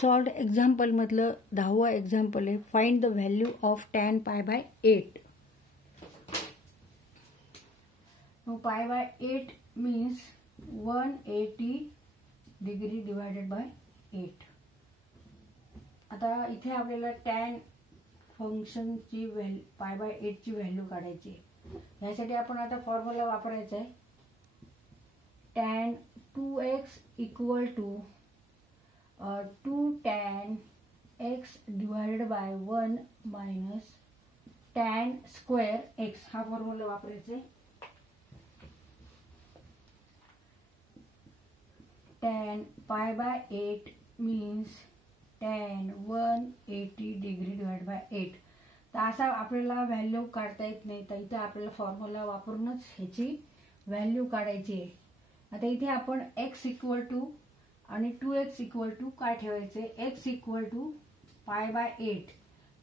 Solved example मधलं 10वं example आहे. Find the value of tan π/8. π/8 means 180 degree divided by 8. आता इथे आपल्याला tan फंक्शनची व्हॅल्यू π/8 ची व्हॅल्यू काढायची आहे. यासाठी आपण आता फॉर्म्युला वापरायचा आहे. tan 2x equal to 2 tan x divided by 1 minus tan square x हा फॉर्म्युला वापरायचा आहे. tan π/8 means tan 180 degree divide by 8. तर असा आपल्याला व्हॅल्यू काढता येत नाही, तर इथे आपल्याला फॉर्म्युला वापरूनच ह्याची व्हॅल्यू काढायची आहे. आता इथे आपण x इक्वल टू आणि 2x इक्वल टू काय ठेवायचे. x equal to π/8.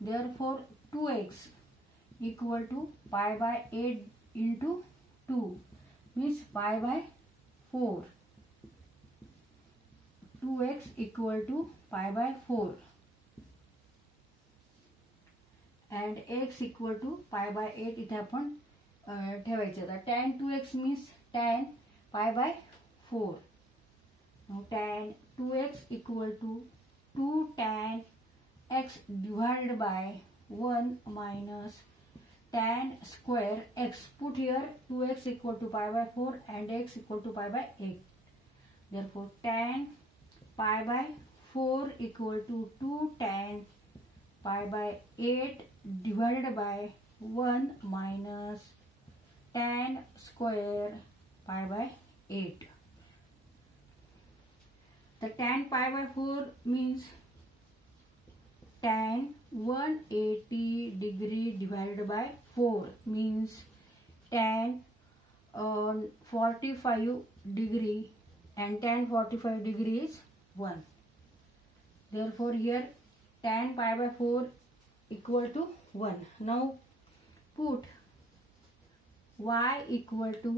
Therefore 2x equal to π/8 into 2 means π/4. 2x equal to π/4 and x equal to π/8 इथे आपण ठेवायचं. तर tan 2x means tan π/4. tan 2x equal to 2 tan x divided by 1 minus tan square x. Put here 2x equal to π/4 and x equal to π/8. Therefore tan π/4 equal to 2 tan π/8 divided by 1 minus tan square π/8. The tan π/4 means tan 180 degree divided by 4 means tan 45 degree and tan 45 degree is 1. Therefore here tan π/4 equal to 1. Now put y equal to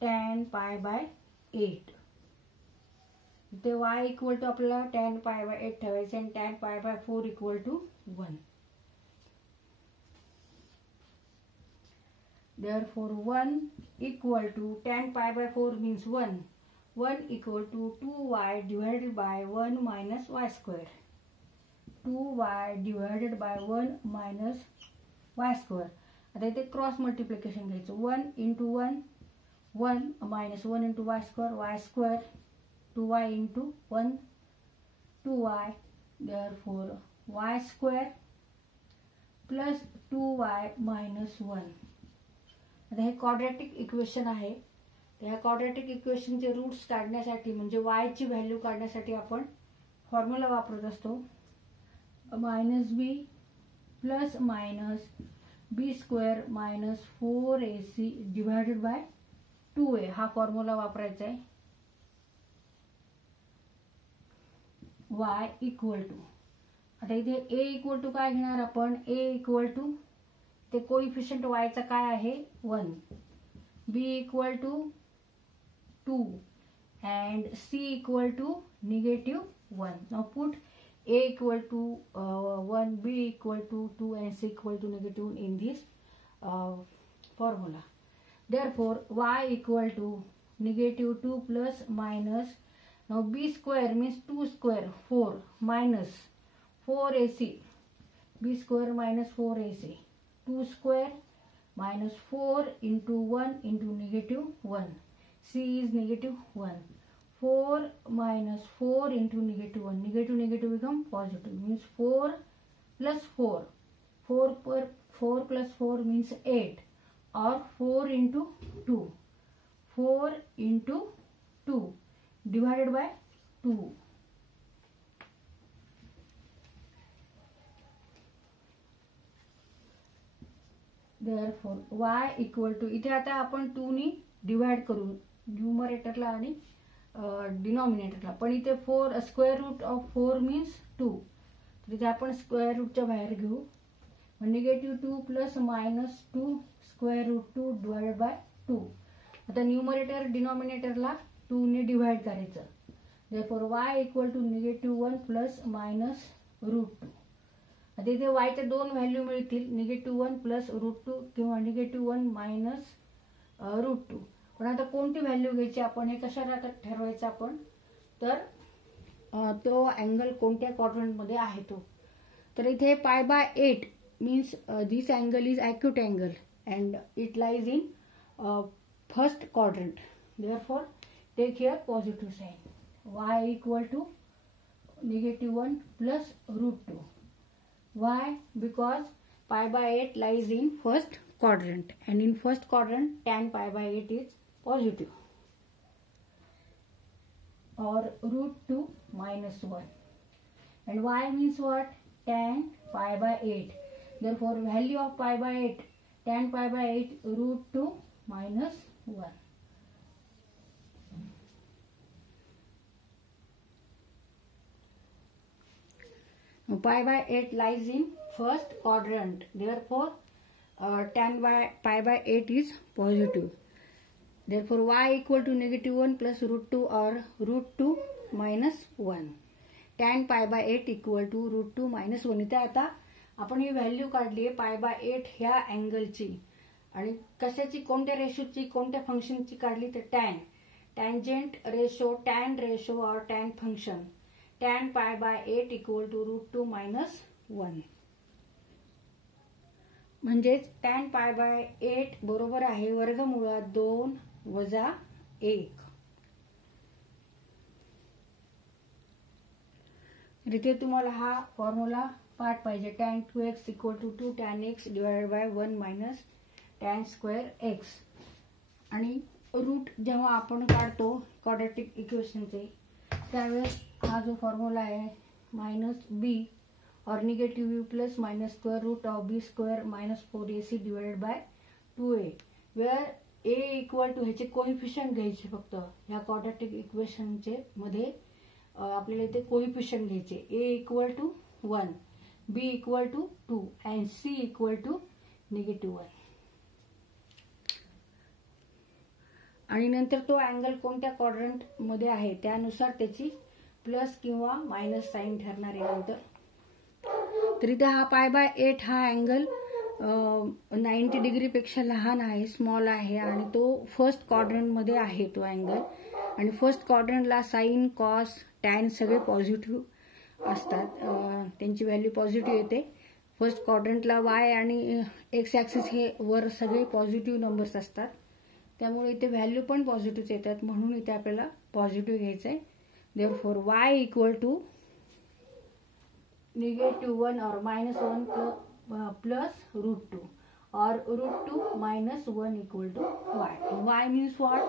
tan π/8. इथे y equal to आपल्याला tan π/8 ठेवायचे आणि tan π/4 equal to 1. Therefore 1 equal to tan π/4 means 1. 1 equal to 2y divided by 1 minus y square. 2y divided by 1 minus y square. आता इथे cross multiplication घ्यायचं. 1 into 1 1 minus 1 into y square 2y into 1 2y. Therefore y square plus 2y minus 1. आता हे quadratic equation आहे. या quadratic इक्वेशनचे roots काढण्यासाठी म्हणजे y ची व्हॅल्यू काढण्यासाठी आपण फॉर्म्युला वापरत असतो. -b plus minus b square minus 4ac divided by 2a हा फॉर्म्युला वापरायचा आहे. y इक्वल टू आता इथे a इक्वल टू काय घेणार आपण. a इक्वल टू ते कोइफिशियंट y चा काय आहे 1. b equal to 2 and c equal to -1. Now put a equal to 1, b equal to 2 and c equal to -1 in this formula. Therefore y equal to -2 plus minus. Now b square means 2 square 4 minus 4ac. b square minus 4ac. 2 square minus 4 into 1 into -1. c is -1. 4 minus 4 into -1. Negative become positive means 4 plus 4. 4 plus 4 means 8 or 4 into 2. 4 into 2 divided by 2. Therefore y equal to इथे आता आपण 2 नी divide करू न्यूमरेटरला आणि डिनॉमिनेटरला. पण इथे 4 square root of 4 means 2. तर इथे आपण स्क्वेअर रूटच्या बाहेर घेऊ. -2 plus -2 square root 2 divided by 2. आता न्यूमरेटर डिनॉमिनेटरला 2 ने डिवाइड करायचं. Therefore y equal to -1 plus minus √2. आता इथे yच्या दोन व्हॅल्यू मिळतील, -1 प्लस √2 किंवा -1 मायनस √2. पण आता कोणती व्हॅल्यू घ्यायची आपण, हे कशाला ठरवायचं आपण, तर तो अँगल कोणत्या क्वाड्रंटमध्ये आहे तो. तर इथे π/8 means this angle is acute angle and it lies in first quadrant. Therefore, take here positive sign. Y equal to -1 plus √2. Why? Because π/8 lies in first quadrant, and in first quadrant tan π/8 is positive, or √2 minus 1. And y means what? Tan π/8. Therefore, value of π/8, tan π/8, √2 minus 1. Now, π/8 lies in first quadrant. Therefore, tan π/8 is positive. Therefore, y equal to -1 plus √2 or √2 minus 1. Tan π/8 equal to √2 minus 1. इथे आता आपण ही value काढली आहे π/8 ह्या अँगलची, आणि कशाची, कोणत्या रेशोची, कोणत्या फंक्शनची काढली, तर tan, tangent ratio, tan ratio और tan function. Tan π/8 equal to √2 minus 1. म्हणजेच टॅन π/8 बरोबर आहे वर्गमुळात 2 वजा 1. इथे तुम्हाला हा फॉर्म्युला पाठ पाहिजे. tan 2x equal to 2 tan x divided by 1 minus tan square x. आणि रूट जेव्हा आपण काढतो क्वाड्रॅटिक इक्वेशनचे, त्यावेळेस हा जो फॉर्म्युला आहे -b और -u plus minus square root of b square minus 4ac divided by 2a, where a equal to, ह्याचे कोइफिशियंट घ्यायचे फक्त ह्या क्वाड्रॅटिक इक्वेशनचे मध्ये. आपल्याला इथे कोइफिशियंट घ्यायचे. a equal to 1, b equal to 2 and c equal to -1. आणि नंतर तो अँगल कोणत्या क्वाड्रंट मध्ये आहे त्यानुसार त्याची प्लस किंवा मायनस साइन ठरणार आहे नंतर. तर इथे हा π/8 हा अँगल 90 डिग्री पेक्षा लहान आहे, स्मॉल आहे, आणि तो फर्स्ट क्वाड्रंट मध्ये आहे तो अँगल. आणि फर्स्ट क्वाड्रंटला साइन, कॉस, टॅन सगळे पॉझिटिव्ह असतात, त्यांची व्हॅल्यू पॉझिटिव्ह येते. फर्स्ट क्वाड्रंटला y आणि x ॲक्सिस हे वर सगळे पॉझिटिव्ह नंबर्स असतात, त्यामुळे इथे व्हॅल्यू पण पॉझिटिव्ह येतात, म्हणून इथे आपल्याला पॉझिटिव्ह घ्यायचं आहे. देअरफॉर y इक्वल टू -1 और -1 प्लस √2 और √2 minus 1 equal to y. y means what?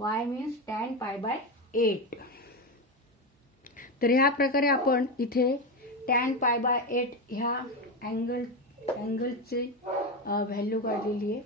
y means tan π/8. तर ह्या प्रकारे आपण इथे tan π/8 ह्या अँगलचे व्हॅल्यू काढलेली आहे.